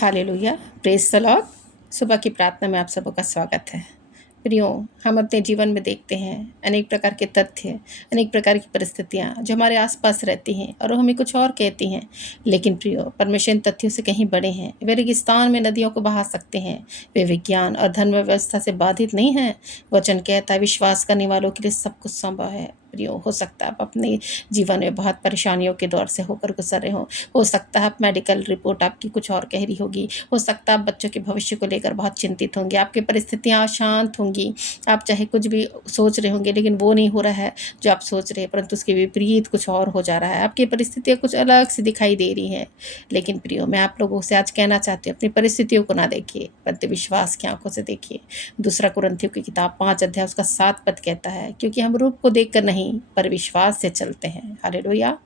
Hallelujah, praise the Lord. सुबह की प्रार्थना में आप सबों का स्वागत है। प्रियो, हम अपने जीवन में देखते हैं अनेक प्रकार के तथ्य, अनेक प्रकार की परिस्थितियाँ जो हमारे आस-पास रहती हैं और वो हमें कुछ और कहती हैं। लेकिन प्रियो, परमेश्वर इन तथ्यों से कहीं बड़े हैं। वे रेगिस्तान में नदियों को बहा सकते हैं। वे विज्ञान और धर्म व्यवस्था से बाधित नहीं हैं। वचन कहता है विश्वास करने वालों के लिए सब कुछ संभव है। प्रियो, हो सकता है आप अपने जीवन में बहुत परेशानियों के दौर से होकर गुज़र रहे हों। हो सकता है आप मेडिकल रिपोर्ट आपकी कुछ और कह रही होगी। हो सकता है आप बच्चों के भविष्य को लेकर बहुत चिंतित होंगे, आपकी परिस्थितियाँ अशांत होंगी, आप चाहे कुछ भी सोच रहे होंगे लेकिन वो नहीं हो रहा है जो आप सोच रहे हैं, परंतु उसके विपरीत कुछ और हो जा रहा है। आपकी परिस्थितियाँ कुछ अलग सी दिखाई दे रही हैं। लेकिन प्रियो, मैं आप लोगों से आज कहना चाहती हूँ, अपनी परिस्थितियों को ना देखिए, परंतु विश्वास की आँखों से देखिए। दूसरा कुरिन्थियों की किताब 5 अध्याय उसका 7 पद कहता है, क्योंकि हम रूप को देखकर नहीं पर विश्वास से चलते हैं। हालेलुया।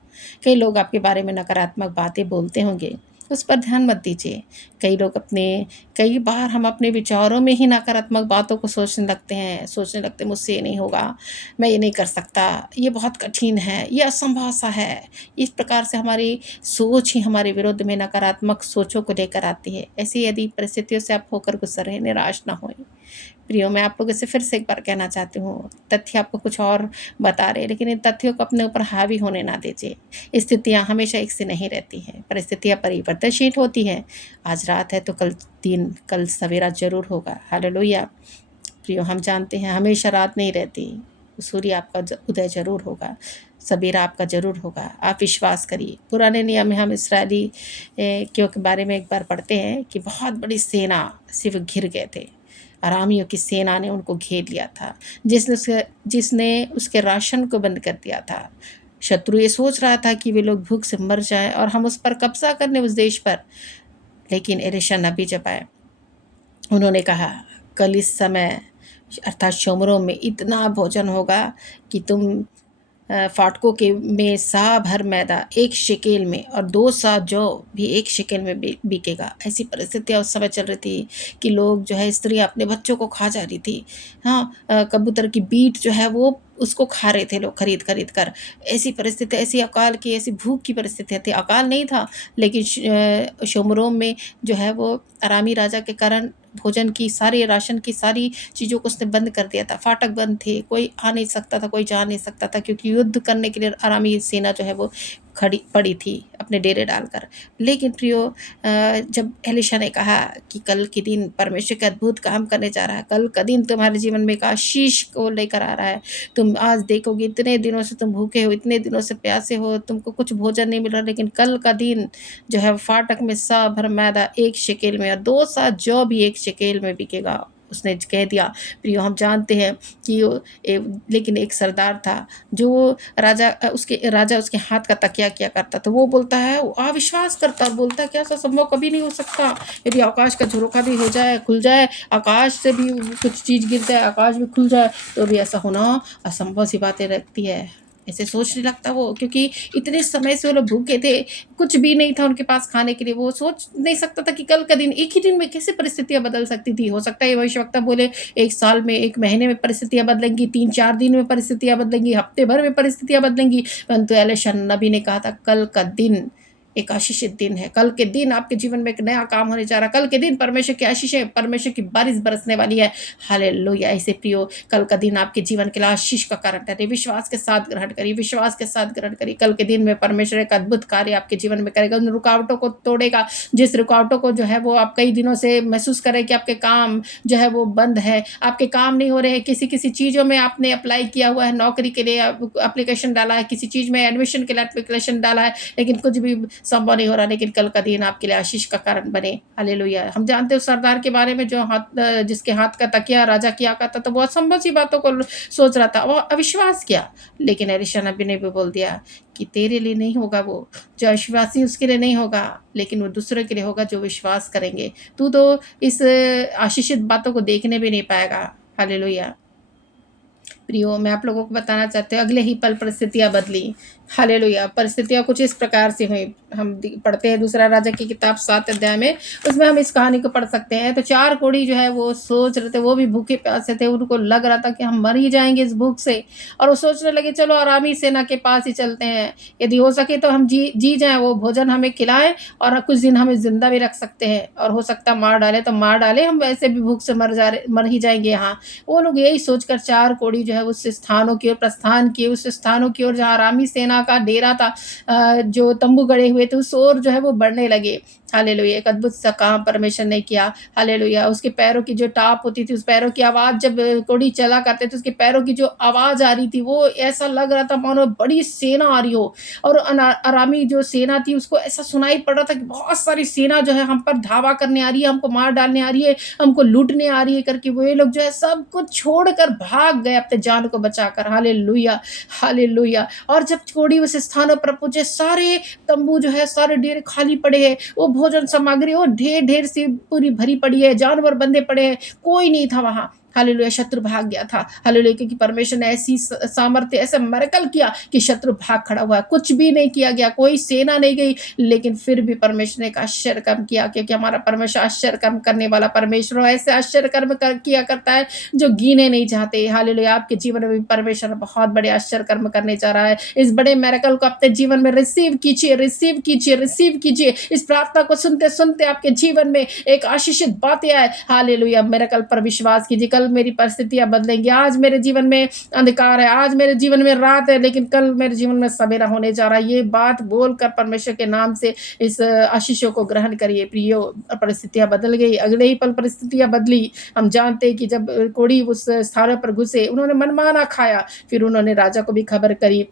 कई लोग आपके बारे में नकारात्मक बातें बोलते होंगे, उस पर ध्यान मत दीजिए। कई बार हम अपने विचारों में ही नकारात्मक बातों को सोचने लगते हैं मुझसे ये नहीं होगा, मैं ये नहीं कर सकता, ये बहुत कठिन है, ये असंभव सा है। इस प्रकार से हमारी सोच ही हमारे विरुद्ध में नकारात्मक सोचों को लेकर आती है। ऐसी यदि परिस्थितियों से आप होकर गुज़र रहे हैं, निराश ना होएँ। प्रियो, मैं आप लोगों से फिर से एक बार कहना चाहती हूँ, तथ्य आपको कुछ और बता रहे हैं, लेकिन इन तथ्यों को अपने ऊपर हावी होने ना दीजिए। स्थितियाँ हमेशा एक से नहीं रहती हैं, परिस्थितियाँ परिवर्तनशील होती हैं। आज रात है तो कल सवेरा ज़रूर होगा। हालेलुया। प्रियो, हम जानते हैं हमेशा रात नहीं रहती, सूर्य आपका उदय ज़रूर होगा, सवेरा आपका ज़रूर होगा। आप विश्वास करिए। पुराने नियम में हम इस्राएली क्यों के बारे में एक बार पढ़ते हैं कि बहुत बड़ी सेना से वो घिर गए थे। अरामियों की सेना ने उनको घेर लिया था, जिसने उसके राशन को बंद कर दिया था। शत्रु ये सोच रहा था कि वे लोग भूख से मर जाएं और हम उस पर कब्जा कर लें, उस देश पर। लेकिन एलीशा नबी जब आए, उन्होंने कहा, कल इस समय अर्थात शोमरों में इतना भोजन होगा कि तुम फाटकों के में सा भर मैदा 1 शेकेल में और 2 सा जौ भी 1 शेकेल में बिकेगा। ऐसी परिस्थितियाँ उस समय चल रही थी कि लोग जो है, स्त्रियाँ अपने बच्चों को खा जा रही थी। हाँ, कबूतर की बीट जो है वो उसको खा रहे थे लोग खरीद कर। ऐसी परिस्थिति, ऐसी अकाल की, ऐसी भूख की परिस्थितियाँ थी। अकाल नहीं था, लेकिन शोमरोन में जो है वो अरामी राजा के कारण भोजन की सारी, राशन की सारी चीज़ों को उसने बंद कर दिया था। फाटक बंद थे, कोई आ नहीं सकता था, कोई जा नहीं सकता था, क्योंकि युद्ध करने के लिए अरामी सेना जो है वो खड़ी पड़ी थी अपने डेरे डालकर। लेकिन प्रियो, जब एलीशा ने कहा कि कल के दिन परमेश्वर का अद्भुत काम करने जा रहा है, कल का दिन तुम्हारे जीवन में एक आशीष को लेकर आ रहा है। तुम आज देखोगे, इतने दिनों से तुम भूखे हो, इतने दिनों से प्यासे हो, तुमको कुछ भोजन नहीं मिल रहा, लेकिन कल का दिन जो है फाटक में सा भर मैदा 1 शेकेल में और 2 सा जौ भी 1 शेकेल में बिकेगा। उसने कह दिया। प्रियो, हम जानते हैं कि लेकिन एक सरदार था जो उसके राजा उसके हाथ का तकिया किया करता था। वो बोलता है, वो अविश्वास करता और बोलता है कि ऐसा संभव कभी नहीं हो सकता। यदि आकाश का झरोखा भी हो जाए, खुल जाए, आकाश से भी कुछ चीज़ गिर जाए, आकाश भी खुल जाए, तो भी ऐसा होना असंभव सी बातें रखती है। ऐसे सोचने लगता वो, क्योंकि इतने समय से वो लोग भूखे थे, कुछ भी नहीं था उनके पास खाने के लिए। वो सोच नहीं सकता था कि कल का दिन, एक ही दिन में कैसे परिस्थितियाँ बदल सकती थी। हो सकता है ये भविष्यवक्ता बोले 1 साल में, 1 महीने में परिस्थितियाँ बदलेंगी, 3-4 दिन में परिस्थितियाँ बदलेंगी, हफ्ते भर में परिस्थितियाँ बदलेंगी। परंतु एलीशा नबी ने कहा था, कल का दिन एक आशीषित दिन है। कल के दिन आपके जीवन में एक नया काम होने जा रहा है। कल के दिन परमेश्वर की आशीषें, परमेश्वर की बारिश बरसने वाली है। हालेलुया। ऐसे प्रियो, कल का दिन आपके जीवन के लिए आशीष का कारण ठहरे। विश्वास के साथ ग्रहण करिए, विश्वास के साथ ग्रहण करिए। कल के दिन में परमेश्वर एक अद्भुत कार्य आपके जीवन में करेगा, उन रुकावटों को तोड़ेगा, जिस रुकावटों को जो है वो आप कई दिनों से महसूस करें कि आपके काम जो है वो बंद है, आपके काम नहीं हो रहे हैं। किसी चीज़ों में आपने अप्लाई किया हुआ है, नौकरी के लिए एप्लीकेशन डाला है, किसी चीज़ में एडमिशन के लिए एप्लीकेशन डाला है, लेकिन कुछ भी संभव नहीं हो रहा। लेकिन कल का दिन आपके लिए आशीष का कारण बने। हालेलुया। हम जानते हैं उस सरदार के बारे में, जो जिसके हाथ का तकिया राजा किया करता था, वो असंभव सी बातों को सोच रहा था, वो अविश्वास किया। लेकिन एलीशा नबी ने भी बोल दिया कि तेरे लिए नहीं होगा वो, जो अविश्वासी उसके लिए नहीं होगा, लेकिन वो दूसरों के लिए होगा जो विश्वास करेंगे। तू तो इस आशीषित बातों को देखने भी नहीं पाएगा। हालेलुया। प्रियो, मैं आप लोगों को बताना चाहती हूँ, अगले ही पल परिस्थितियाँ बदली। हालेलुया! परिस्थितियाँ कुछ इस प्रकार से हुई। हम पढ़ते हैं दूसरा राजा की किताब 7 अध्याय में, उसमें हम इस कहानी को पढ़ सकते हैं। तो 4 कोढ़ी जो है वो सोच रहे थे, वो भी भूखे प्यासे थे, उनको लग रहा था कि हम मर ही जाएँगे इस भूख से, और वो सोचने लगे चलो अरामी सेना के पास ही चलते हैं। यदि हो सके तो हम जी जाएँ, वो भोजन हमें खिलाएँ और कुछ दिन हमें ज़िंदा भी रख सकते हैं, और हो सकता है मार डालें तो मार डालें, हम वैसे भी भूख से मर ही जाएँगे यहाँ। वो लोग यही सोचकर 4 कोढ़ी जो है उस स्थानों की ओर प्रस्थान किए, उस स्थानों की ओर जहाँ अरामी सेना का डेरा था, जो तंबू गड़े हुए थे, उस ओर जो है वो बढ़ने लगे। हालेलुया! एक अद्भुत सा काम परमेश्वर ने किया। हालेलुया! उसके पैरों की जो टाप होती थी, उस पैरों की आवाज़ जब कोढ़ी चला करते थे, उसके पैरों की जो आवाज़ आ रही थी, वो ऐसा लग रहा था मानो बड़ी सेना आ रही हो। और अरामी जो सेना थी उसको ऐसा सुनाई पड़ रहा था कि बहुत सारी सेना जो है हम पर धावा करने आ रही है, हमको मार डालने आ रही है, हमको लूटने आ रही है करके वो ये लोग जो है सब कुछ छोड़कर भाग गए अपने जान को बचाकर। हालेलुया! हालेलुया! और जब कोढ़ी उस स्थानों पर पहुँचे, सारे तंबू जो है, सारे डेरे खाली पड़े हैं, वो भोजन सामग्री वो ढेर-ढेर सी पूरी भरी पड़ी है, जानवर बंधे पड़े हैं, कोई नहीं था वहाँ। हालेलुया! शत्रु भाग गया था। हालेलुया! क्योंकि परमेश्वर ने ऐसी सामर्थ्य, ऐसा मिरेकल किया कि शत्रु भाग खड़ा हुआ है। कुछ भी नहीं किया गया, कोई सेना नहीं गई, लेकिन फिर भी परमेश्वर ने एक आश्चर्य कर्म किया, क्योंकि हमारा परमेश्वर आश्चर्य कर्म करने वाला परमेश्वर है। ऐसे आश्चर्य कर्म किया करता है जो गिने नहीं जाते। हालेलुया! आपके जीवन में भी परमेश्वर बहुत बड़े आश्चर्य कर्म करने जा रहा है। इस बड़े मिरेकल को अपने जीवन में रिसीव कीजिए, रिसीव कीजिए, रिसीव कीजिए। इस प्रार्थना को सुनते सुनते आपके जीवन में एक आशीषित बातें आए। हालेलुया! मिरेकल पर विश्वास कीजिए। कल मेरी परिस्थितियां बदलेंगी। आज मेरे जीवन में अंधकार है, आज मेरे जीवन में रात है, लेकिन कल मेरे जीवन में सवेरा होने जा रहा है। ये बात बोलकर परमेश्वर के नाम से इस आशीषों को ग्रहण करिए। प्रियो, परिस्थितियां बदल गई, अगले ही पल परिस्थितियां बदली। हम जानते हैं कि जब कोढ़ी उस स्थान पर घुसे, उन्होंने मनमाना खाया, फिर उन्होंने राजा को भी खबर करी,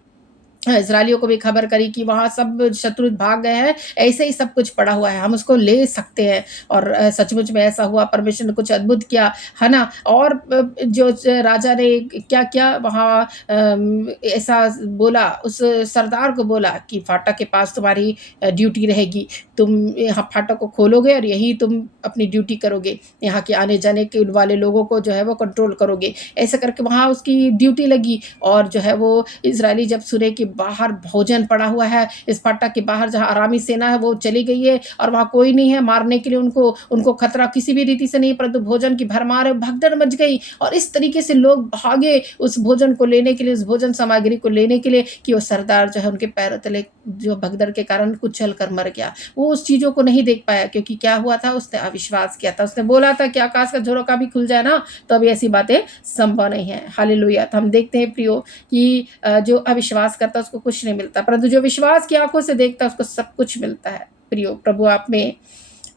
इस्राएलियों को भी खबर करी कि वहाँ सब शत्रु भाग गए हैं, ऐसे ही सब कुछ पड़ा हुआ है, हम उसको ले सकते हैं। और सचमुच में ऐसा हुआ, परमेश्वर ने कुछ अद्भुत किया, है ना? और जो राजा ने क्या किया वहाँ, ऐसा बोला, उस सरदार को बोला कि फाटक के पास तुम्हारी ड्यूटी रहेगी, तुम यहाँ फाटक को खोलोगे और यही तुम अपनी ड्यूटी करोगे, यहाँ के आने जाने के वाले लोगों को जो है वो कंट्रोल करोगे। ऐसा करके वहाँ उसकी ड्यूटी लगी, और जो है वो इजरायली जब सुने कि बाहर भोजन पड़ा हुआ है, इस फाटक के बाहर जहाँ अरामी सेना है वो चली गई है और वहाँ कोई नहीं है मारने के लिए, उनको उनको खतरा किसी भी रीति से नहीं, परंतु भोजन की भरमार है, भगदड़ मच गई। और इस तरीके से लोग भागे उस भोजन को लेने के लिए, उस भोजन सामग्री को लेने के लिए, कि वो सरदार जो है उनके पैरों तले जो भगदड़ के कारण कुचल कर मर गया। वो उस चीज़ों को नहीं देख पाया, क्योंकि क्या हुआ था, उसने अविश्वास किया था। उसने बोला था कि आकाश का झरोका भी खुल जाए ना, तो अभी ऐसी बातें संभव नहीं है। हालेलुया! तो हम देखते हैं प्रियो कि जो अविश्वास करता है उसको कुछ नहीं मिलता, परंतु जो विश्वास की आंखों से देखता है उसको सब कुछ मिलता है। प्रियो, प्रभु आप में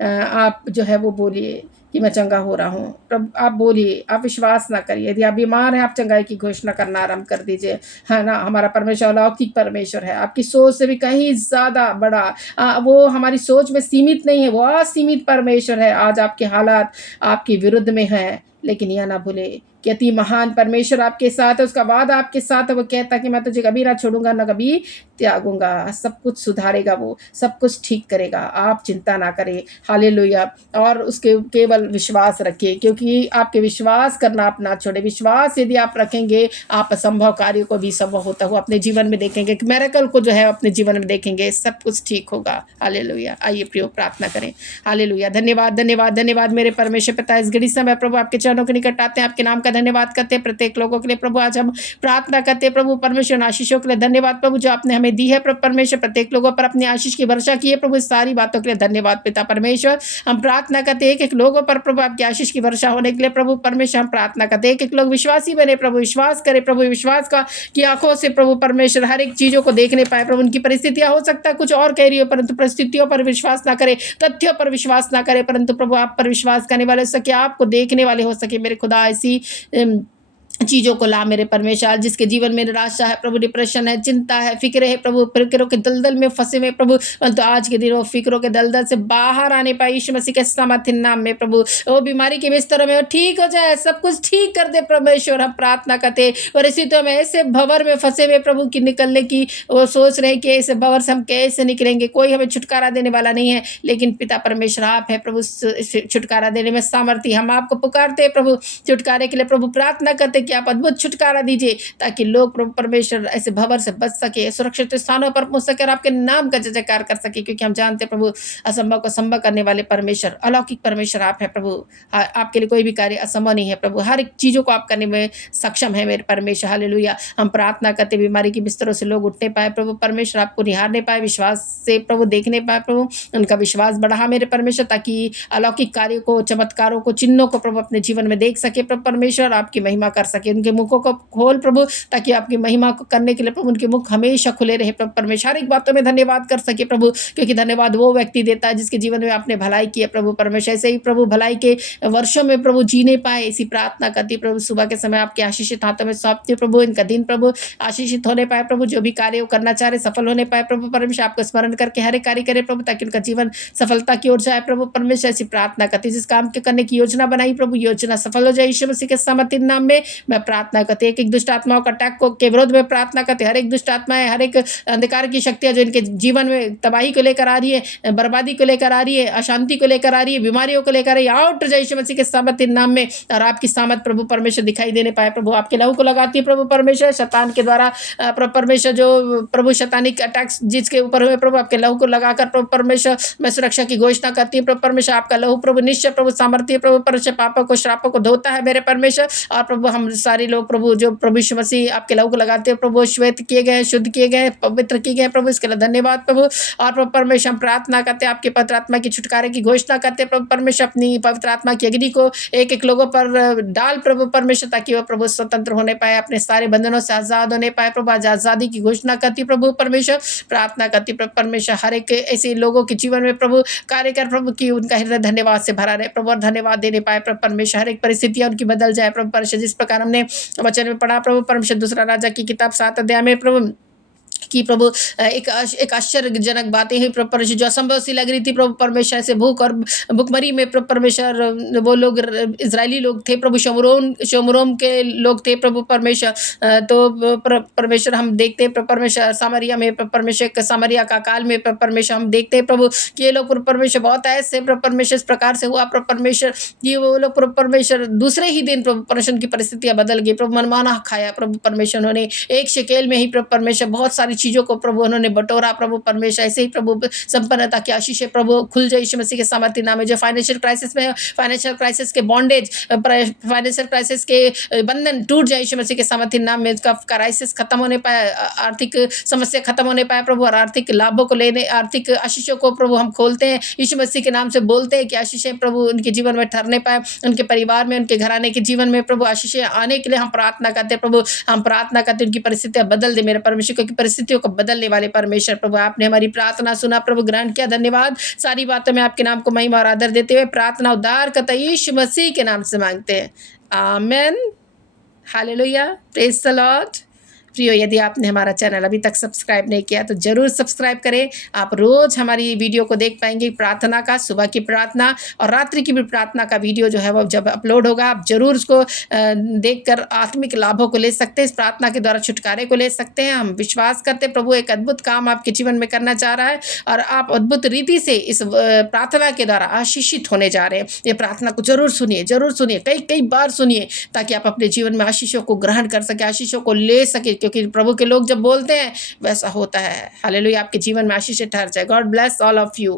आप जो है वो बोलिए कि मैं चंगा हो रहा हूँ। प्रभु आप बोलिए, आप विश्वास ना करिए। यदि आप बीमार हैं, आप चंगाई की घोषणा करना आरंभ कर दीजिए, है ना? हमारा परमेश्वर अलौकिक परमेश्वर है, आपकी सोच से भी कहीं ज़्यादा बड़ा। वो हमारी सोच में सीमित नहीं है, वो असीमित परमेश्वर है। आज आपके हालात आपके विरुद्ध में हैं, लेकिन यह ना भूलें कि अति महान परमेश्वर आपके साथ है, उसका वादा आपके साथ है। वो कहता है कि मैं तुझे कभी ना छोड़ूंगा, ना कभी त्यागूंगा। सब कुछ सुधारेगा, वो सब कुछ ठीक करेगा, आप चिंता ना करें। हालेलुया! और उसके केवल विश्वास रखिए, क्योंकि आपके विश्वास करना आप ना छोड़े। विश्वास यदि आप रखेंगे, आप असंभव कार्य को भी संभव होता हुआ अपने जीवन में देखेंगे, मिरेकल को जो है अपने जीवन में देखेंगे, सब कुछ ठीक होगा। हालेलुया! आइए प्रियो प्रार्थना करें। हालेलुया! धन्यवाद, धन्यवाद, धन्यवाद मेरे परमेश्वर पिता, इस घड़ी समय प्रभु आपके चरणों के निकट आते हैं, आपके नाम का धन्यवाद करते हैं। प्रत्येक लोगों के लिए प्रभु आज हम प्रार्थना करते हैं प्रभु परमेश्वर, आशीषों के लिए धन्यवाद प्रभु जो आपने हमें दी है प्रभु परमेश्वर। प्रत्येक लोगों पर अपनी आशीष की वर्षा की है प्रभु, इस सारी बातों के लिए धन्यवाद पिता परमेश्वर। हम प्रार्थना करते हैं एक लोगों पर प्रभु आपकी आशीष की वर्षा होने के लिए प्रभु परमेश्वर। हम प्रार्थना करते हैं एक लोग विश्वासी बने प्रभु, विश्वास करे प्रभु, विश्वास का की आंखों से प्रभु परमेश्वर हर एक चीज़ों को देखने पाए प्रभु। उनकी परिस्थितियां हो सकता है कुछ और कह रही हो, परंतु परिस्थितियों पर विश्वास ना करे, तथ्यों पर विश्वास ना करे, परंतु प्रभु आप पर विश्वास करने वाले हो सके, आपको देखने वाले हो सके मेरे खुदा। ऐसी चीज़ों को ला मेरे परमेश्वर, जिसके जीवन में निराशा है प्रभु, डिप्रेशन है, चिंता है, फिक्र है प्रभु, फिक्रों के दलदल में फंसे हुए प्रभु, तो आज के दिनों फिक्रों के दलदल से बाहर आने पाए यीशु मसीह के सामर्थ्य नाम में प्रभु। वो बीमारी के बिस्तरों में वो ठीक हो जाए, सब कुछ ठीक कर दे परमेश्वर। हम प्रार्थना करते परिस्थितियों में ऐसे भंवर में फंसे हुए प्रभु की निकलने की वो सोच रहे कि ऐसे भंवर से हम कैसे निकलेंगे, कोई हमें छुटकारा देने वाला नहीं है, लेकिन पिता परमेश्वर आप है प्रभु, छुटकारा देने में सामर्थ्य। हम आपको पुकारते प्रभु छुटकारे के लिए प्रभु, प्रार्थना करते कि आप अद्भुत छुटकारा दीजिए, ताकि लोग प्रभु परमेश्वर ऐसे भंवर से बच सके, सुरक्षित स्थानों पर पहुँच सके और आपके नाम का जय-जयकार कर सके, क्योंकि हम जानते हैं प्रभु, असंभव को संभव करने वाले परमेश्वर, अलौकिक परमेश्वर आप हैं प्रभु। आपके लिए कोई भी कार्य असंभव नहीं है प्रभु। हर एक चीज़ों को आप करने में सक्षम है मेरे परमेश्वर। हालेलुया। हम प्रार्थना करते बीमारी के बिस्तरों से लोग उठने पाए प्रभु परमेश्वर, आपको निहारने पाए, विश्वास से प्रभु देखने पाए प्रभु, उनका विश्वास बढ़ा मेरे परमेश्वर, ताकि अलौकिक कार्यों को, चमत्कारों को, चिन्हों को प्रभु अपने जीवन में देख सके प्रभु परमेश्वर, आपकी महिमा कर सके। उनके मुखों को खोल प्रभु, ताकि आपकी महिमा को करने के लिए प्रभु उनके मुख हमेशा खुले रहे प्रभु परमेश्वर। हर एक बातों में धन्यवाद कर सके प्रभु, क्योंकि धन्यवाद वो व्यक्ति देता है जिसके जीवन में आपने भलाई की है प्रभु परमेश्वर। ऐसे ही प्रभु भलाई के वर्षों में प्रभु जीने पाए, इसी प्रार्थना करती प्रभु। सुबह के समय आपके आशीषित हाथों में सौंपती प्रभु, इनका दिन प्रभु आशीषित होने पाए प्रभु, जो भी कार्य वो करना चाह रहे सफल होने पाए प्रभु परमेश्वर। आपको स्मरण करके हर एक कार्य करे प्रभु, ताकि उनका जीवन सफलता की ओर जाए प्रभु परमेश्वर। ऐसी प्रार्थना करती, जिस काम के करने की योजना बनाई प्रभु, योजना सफल हो जाए यीशु मसीह के सामर्थ्य नाम में मैं प्रार्थना करती। एक एक दुष्ट आत्माओं का अटैक को के विरोध में प्रार्थना करते। हर एक दुष्ट आत्माएं, हर एक अंधकार की शक्तियां जो इनके जीवन में तबाही को लेकर आ रही है, बर्बादी को लेकर आ रही है, अशांति को लेकर आ रही है, बीमारियों को लेकर आ रही है, आउट जाए यीशु मसीह के सामर्थ्य नाम में। और आपकी सामर्थ प्रभु परमेश्वर दिखाई देने पाए प्रभु, आपके लहू को लगाती है प्रभु परमेश्वर। शैतान के द्वारा प्रभु परमेश्वर जो प्रभु शैतानिक अटैक्स जिसके ऊपर हुए प्रभु, आपके लहू को लगाकर प्रभु परमेश्वर मैं सुरक्षा की घोषणा करती हूँ प्रभु परमेश्वर। आपका लहू प्रभु निश्चय प्रभु सामर्थ्य प्रभु परमेश्वर पापों को, श्रापों को धोता है मेरे परमेश्वर। और प्रभु हम सारे लोग प्रभु जो प्रभु यीशु मसीह आपके लहू को लगाते हैं प्रभु, श्वेत किए गए, शुद्ध किए गए, पवित्र किए गए प्रभु, इसके लिए धन्यवाद प्रभु। और प्रभु परमेश्वर हम प्रार्थना करते हैं, आपके पवित्र आत्मा की छुटकारे की घोषणा करते हैं प्रभु परमेश्वर। अपनी पवित्र आत्मा की अग्नि को एक एक लोगों पर डाल प्रभु परमेश्वर, ताकि वो प्रभु स्वतंत्र होने पाए, अपने सारे बंधनों से आजाद होने पाए प्रभु। आज आजादी की घोषणा करती प्रभु परमेश्वर, प्रार्थना करती प्रभु परमेश्वर। हर एक ऐसे लोगों के जीवन में प्रभु कार्य कर प्रभु, की उनका हृदय धन्यवाद से भरा रहे प्रभु, और धन्यवाद देने पाए प्रभु परमेश्वर। हर एक परिस्थितियां उनकी बदल जाए प्रभु परमेश्वर, जिस प्रकार हमने वचन में पढ़ा प्रभु परमेश्वर, दूसरा राजा की किताब 7 अध्याय में प्रभु कि प्रभु एक आश्चर्यजनक बातें हुई प्रभु परमेश्वर, जो असंभव सी लग रही थी प्रभु परमेश्वर से। भूख और भुखमरी में प्रभु परमेश्वर वो लोग इजरायली लोग थे प्रभु, शोमरोन के लोग थे प्रभु परमेश्वर। तो परमेश्वर हम देखते हैं प्रभु परमेश्वर सामरिया में प्रभु परमेश्वर, सामरिया का काल में प्रभु परमेश्वर हम देखते हैं प्रभु कि ये लोग प्रभु परमेश्वर बहुत ऐसे प्रभु परमेश्वर इस प्रकार से हुआ प्रभु परमेश्वर कि वो लोग प्रभु परमेश्वर दूसरे ही दिन प्रभु परमेश्वर की परिस्थितियां बदल गई प्रभु। मनमाना खाया प्रभु परमेश्वर, उन्होंने एक शेकेल में ही प्रभु परमेश्वर बहुत सारी चीजों को प्रभु उन्होंने बटोरा प्रभु परमेश्वर। ऐसे ही प्रभु संपन्नता की आशीष प्रभु खुल जाए यीशु मसीह के सामर्थ्य नाम में। जो फाइनेंशियल क्राइसिस में, फाइनेंशियल क्राइसिस के बॉन्डेज, फाइनेंशियल क्राइसिस के बंधन टूट जाए यीशु मसीह के सामर्थ्य नाम में। उसका क्राइसिस खत्म होने पाए, आर्थिक समस्या खत्म होने पाए प्रभु, और आर्थिक लाभों को लेने, आर्थिक आशीषों को प्रभु हम खोलते हैं यीशु मसीह के नाम से, बोलते हैं कि आशीषें प्रभु उनके जीवन में ठहरने पाए, उनके परिवार में, उनके घराने के जीवन में प्रभु आशीषें आने के लिए हम प्रार्थना करते हैं प्रभु। हम प्रार्थना करते हैं उनकी परिस्थितियां बदल दे मेरे परमेश्वर, क्योंकि परिस्थितियों को बदलने वाले परमेश्वर प्रभु, आपने हमारी प्रार्थना सुना प्रभु, ग्रहण किया, धन्यवाद। सारी बातों में आपके नाम को महिमा और आदर देते हुए प्रार्थना उद्धार करता यीशु मसीह के नाम से मांगते हैं, आमेन, हालेलुया, प्रेज द लॉर्ड। प्रियो, यदि आपने हमारा चैनल अभी तक सब्सक्राइब नहीं किया तो जरूर सब्सक्राइब करें। आप रोज हमारी वीडियो को देख पाएंगे, प्रार्थना का, सुबह की प्रार्थना और रात्रि की भी प्रार्थना का वीडियो जो है वो जब अपलोड होगा आप जरूर उसको देखकर आत्मिक लाभों को ले सकते हैं, इस प्रार्थना के द्वारा छुटकारे को ले सकते हैं। हम विश्वास करते हैं प्रभु एक अद्भुत काम आपके जीवन में करना चाह रहा है, और आप अद्भुत रीति से इस प्रार्थना के द्वारा आशीषित होने जा रहे हैं। ये प्रार्थना को जरूर सुनिए, जरूर सुनिए, कई कई बार सुनिए, ताकि आप अपने जीवन में आशीषों को ग्रहण कर सके, आशीषों को ले सके, क्योंकि प्रभु के लोग जब बोलते हैं वैसा होता है। हालेलुया, आपके जीवन में आशीष ठहर जाए। God bless all of you.